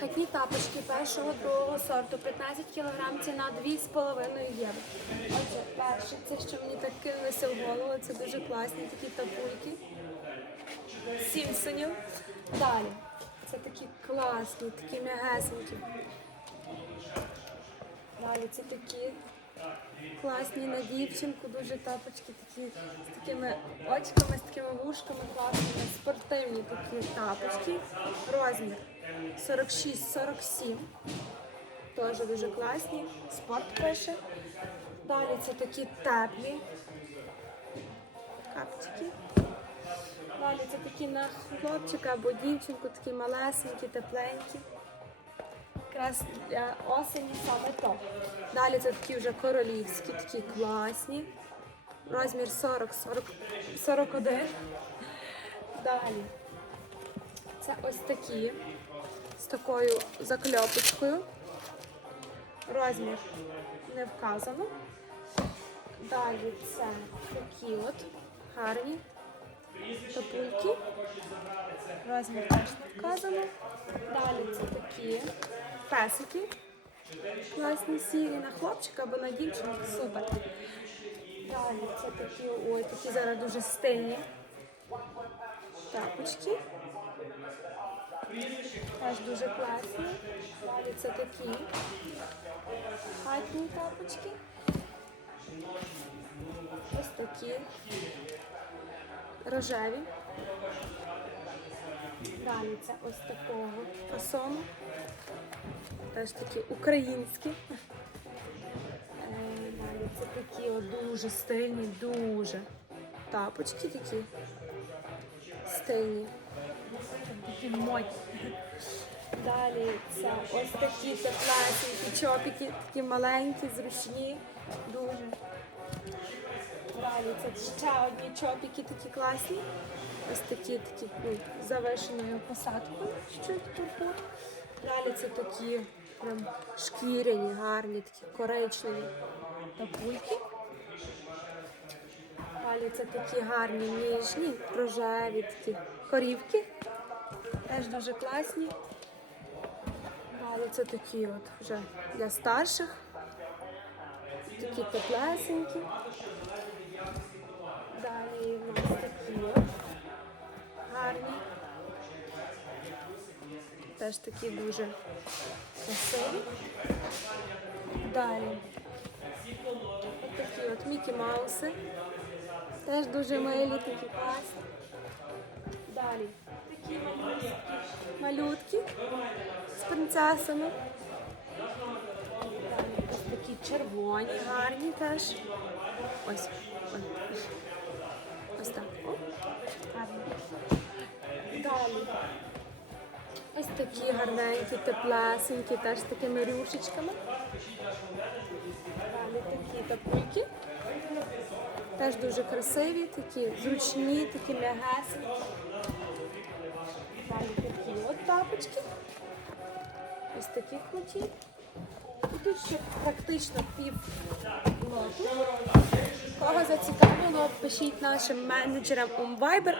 Хатні тапочки першого другого сорту 15 кг, ціна 2,5 євро. Отже, перше, це що мені так кинулося в голову, це дуже класні такі тапульки. Сімпсонів. Далі. Це такі класні, такі м'ягесенькі. Далі це такі класні на дівчинку, дуже тапочки, такі з такими очками, з такими вушками класними, спортивні такі тапочки. Розмір 46-47. Теж дуже класні. Спорт пише. Далі це такі теплі капчики. Далі це такі на хлопчика або дівчинку, такі малесенькі, тепленькі. Якраз для осені саме то. Далі це такі вже королівські, такі класні. Розмір 40, 40 41. Далі. Це ось такі з такою закльопочкою. Розмір не вказано. Далі це такі от гарні тапульки. Розмір теж не вказано. Далі це такі песики. Класні сірі на хлопчика або на дівчинку. Супер. Далі це такі, ой, такі зараз дуже стильні. Тапочки. Теж дуже класні. Далі це такі хатні тапочки. Ось такі рожеві. Далі ось такого фасону. Теж такі українські. Е, це такі от дуже стильні, дуже тапочки такі стильні. Такі модні. Далі це ось такі теплесенькі чопики, такі маленькі, зручні, дуже. Далі це ще одні чопики такі класні. Ось такі такі ну, посадкою. Далі це такі прям шкіряні, гарні, такі коричневі тапульки. Далі це такі гарні, ніжні, рожеві такі корівки. Теж дуже класні. Далі це такі от вже для старших. Такі теплесенькі. Теж такі дуже красиві. Далі. Ось такі от Мікі Мауси. Теж дуже милі, такі класні. Далі. Такі малютки. Малютки з принцесами. Далі такі червоні, гарні теж. Ось. Ось, ось так. О, гарно. Далі. Такі гарненькі, теплесенькі, теж з такими рюшечками. Далі такі тапульки. Теж дуже красиві, такі зручні, такі м'ягесенькі. Далі такі от тапочки. Ось такі круті. І тут ще практично пів лоту. Кого зацікавило, пишіть нашим менеджерам у Viber